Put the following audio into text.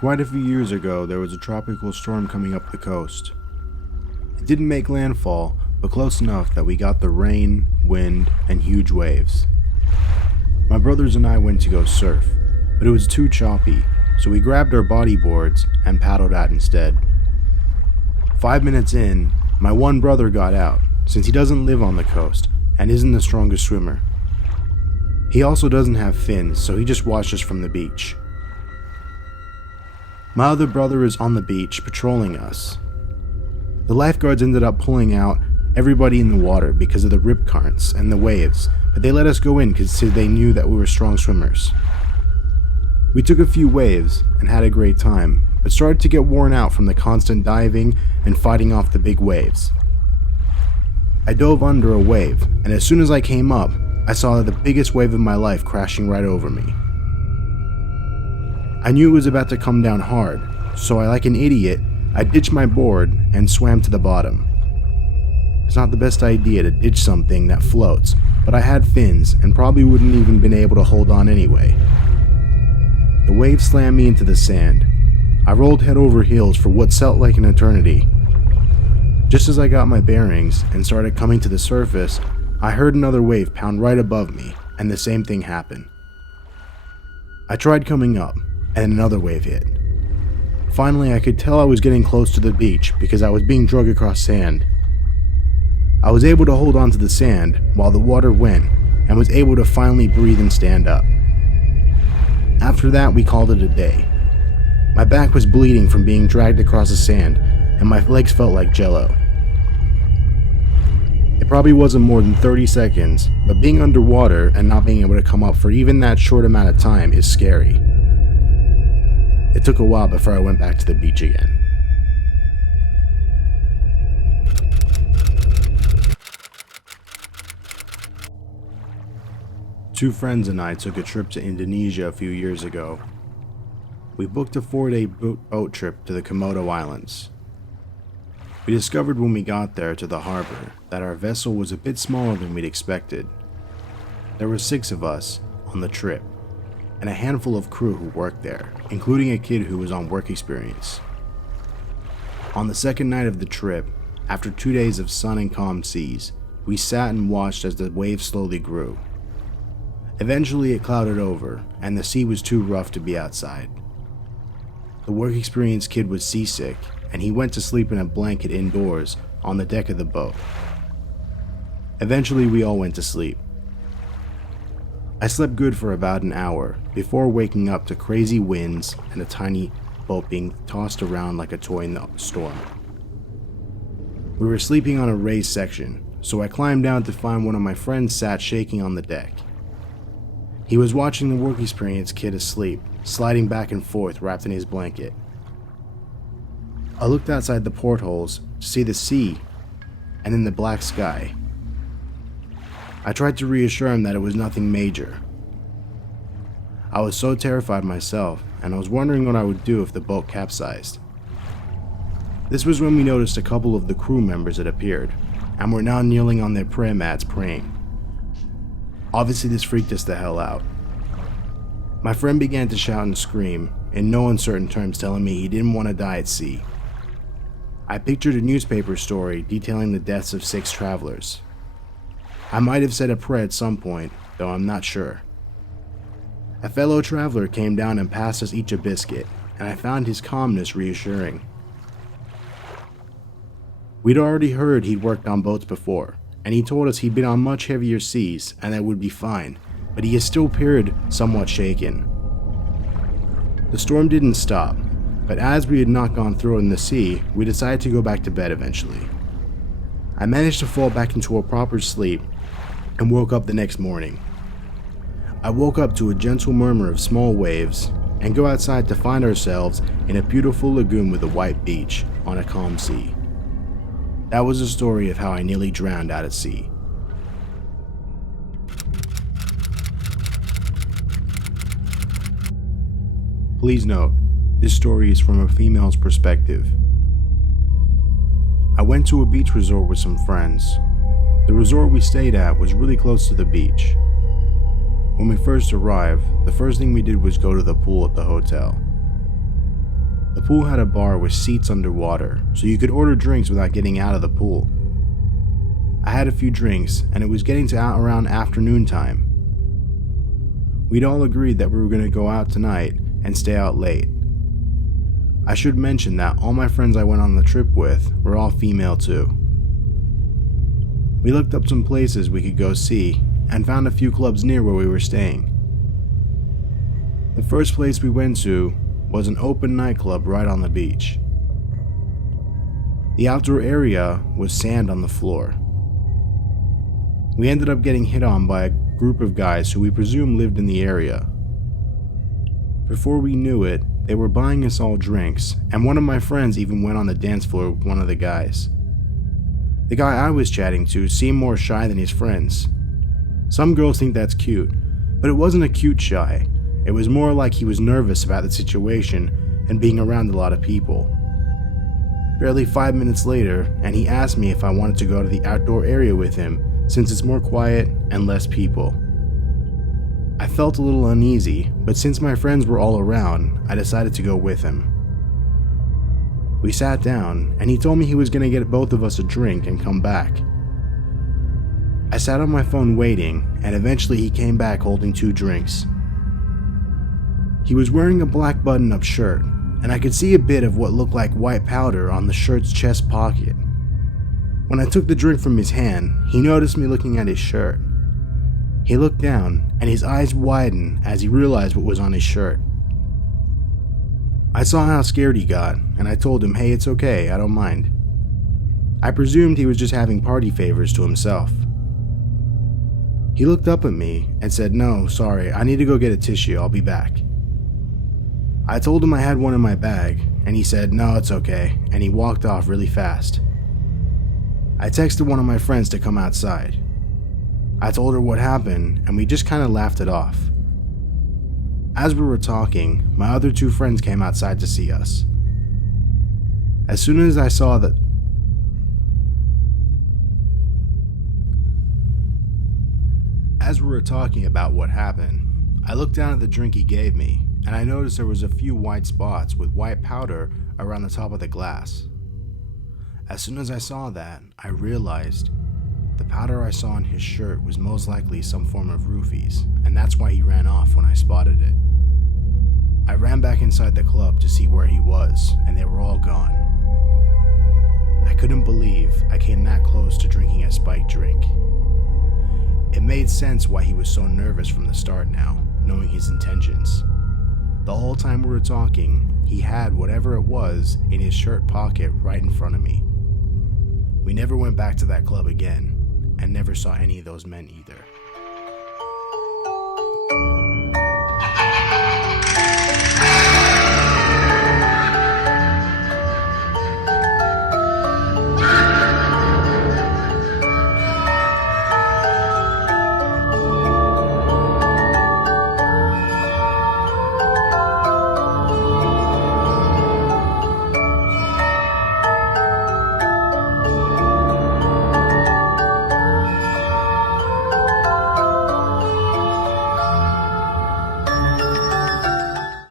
Quite a few years ago, there was a tropical storm coming up the coast. It didn't make landfall, but close enough that we got the rain, wind, and huge waves. My brothers and I went to go surf, but it was too choppy, so we grabbed our bodyboards and paddled out instead. 5 minutes in, my one brother got out, since he doesn't live on the coast and isn't the strongest swimmer. He also doesn't have fins, so he just watched us from the beach. My other brother is on the beach patrolling us. The lifeguards ended up pulling out everybody in the water because of the rip currents and the waves, but they let us go in because they knew that we were strong swimmers. We took a few waves and had a great time, but started to get worn out from the constant diving and fighting off the big waves. I dove under a wave, and as soon as I came up, I saw the biggest wave of my life crashing right over me. I knew it was about to come down hard, so like an idiot, I ditched my board and swam to the bottom. It's not the best idea to ditch something that floats, but I had fins and probably wouldn't even been able to hold on anyway. The wave slammed me into the sand. I rolled head over heels for what felt like an eternity. Just as I got my bearings and started coming to the surface, I heard another wave pound right above me, and the same thing happened. I tried coming up, and another wave hit. Finally, I could tell I was getting close to the beach because I was being dragged across sand. I was able to hold on to the sand while the water went, and was able to finally breathe and stand up. After that, we called it a day. My back was bleeding from being dragged across the sand, and my legs felt like jello. It probably wasn't more than 30 seconds, but being underwater and not being able to come up for even that short amount of time is scary. It took a while before I went back to the beach again. Two friends and I took a trip to Indonesia a few years ago. We booked a 4-day boat trip to the Komodo Islands. We discovered when we got there to the harbor that our vessel was a bit smaller than we'd expected. There were 6 of us on the trip, and a handful of crew who worked there, including a kid who was on work experience. On the second night of the trip, after 2 days of sun and calm seas, we sat and watched as the waves slowly grew. Eventually it clouded over, and the sea was too rough to be outside. The work experienced kid was seasick, and he went to sleep in a blanket indoors on the deck of the boat. Eventually we all went to sleep. I slept good for about an hour before waking up to crazy winds and a tiny boat being tossed around like a toy in the storm. We were sleeping on a raised section, so I climbed down to find one of my friends sat shaking on the deck. He was watching the work experience kid asleep, sliding back and forth wrapped in his blanket. I looked outside the portholes to see the sea and then the black sky. I tried to reassure him that it was nothing major. I was so terrified myself, and I was wondering what I would do if the boat capsized. This was when we noticed a couple of the crew members had appeared, and were now kneeling on their prayer mats praying. Obviously this freaked us the hell out. My friend began to shout and scream, in no uncertain terms telling me he didn't want to die at sea. I pictured a newspaper story detailing the deaths of 6 travelers. I might have said a prayer at some point, though I'm not sure. A fellow traveler came down and passed us each a biscuit, and I found his calmness reassuring. We'd already heard he'd worked on boats before, and he told us he'd been on much heavier seas and that would be fine, but he still appeared somewhat shaken. The storm didn't stop, but as we had not gone through it in the sea, we decided to go back to bed eventually. I managed to fall back into a proper sleep and woke up the next morning. I woke up to a gentle murmur of small waves and go outside to find ourselves in a beautiful lagoon with a white beach on a calm sea. That was the story of how I nearly drowned out at sea. Please note, this story is from a female's perspective. I went to a beach resort with some friends. The resort we stayed at was really close to the beach. When we first arrived, the first thing we did was go to the pool at the hotel. The pool had a bar with seats underwater, so you could order drinks without getting out of the pool. I had a few drinks, and it was getting to around afternoon time. We'd all agreed that we were going to go out tonight and stay out late. I should mention that all my friends I went on the trip with were all female too. We looked up some places we could go see and found a few clubs near where we were staying. The first place we went to was an open nightclub right on the beach. The outdoor area was sand on the floor. We ended up getting hit on by a group of guys who we presumed lived in the area. Before we knew it, they were buying us all drinks, and one of my friends even went on the dance floor with one of the guys. The guy I was chatting to seemed more shy than his friends. Some girls think that's cute, but it wasn't a cute shy. It was more like he was nervous about the situation and being around a lot of people. Barely 5 minutes later, and he asked me if I wanted to go to the outdoor area with him since it's more quiet and less people. I felt a little uneasy, but since my friends were all around, I decided to go with him. We sat down, and he told me he was going to get both of us a drink and come back. I sat on my phone waiting, and eventually he came back holding 2 drinks. He was wearing a black button-up shirt, and I could see a bit of what looked like white powder on the shirt's chest pocket. When I took the drink from his hand, he noticed me looking at his shirt. He looked down, and his eyes widened as he realized what was on his shirt. I saw how scared he got, and I told him, hey, it's okay, I don't mind. I presumed he was just having party favors to himself. He looked up at me and said, no, sorry, I need to go get a tissue, I'll be back. I told him I had one in my bag, and he said, no, it's okay, and he walked off really fast. I texted one of my friends to come outside. I told her what happened, and we just kind of laughed it off. As we were talking, my other 2 friends came outside to see us. As soon as I saw that As we were talking about what happened, I looked down at the drink he gave me, and I noticed there was a few white spots with white powder around the top of the glass. As soon as I saw that, I realized the powder I saw on his shirt was most likely some form of roofies, and that's why he ran off when I spotted it. I ran back inside the club to see where he was, and they were all gone. I couldn't believe I came that close to drinking a spiked drink. It made sense why he was so nervous from the start now, knowing his intentions. The whole time we were talking, he had whatever it was in his shirt pocket right in front of me. We never went back to that club again, and never saw any of those men either.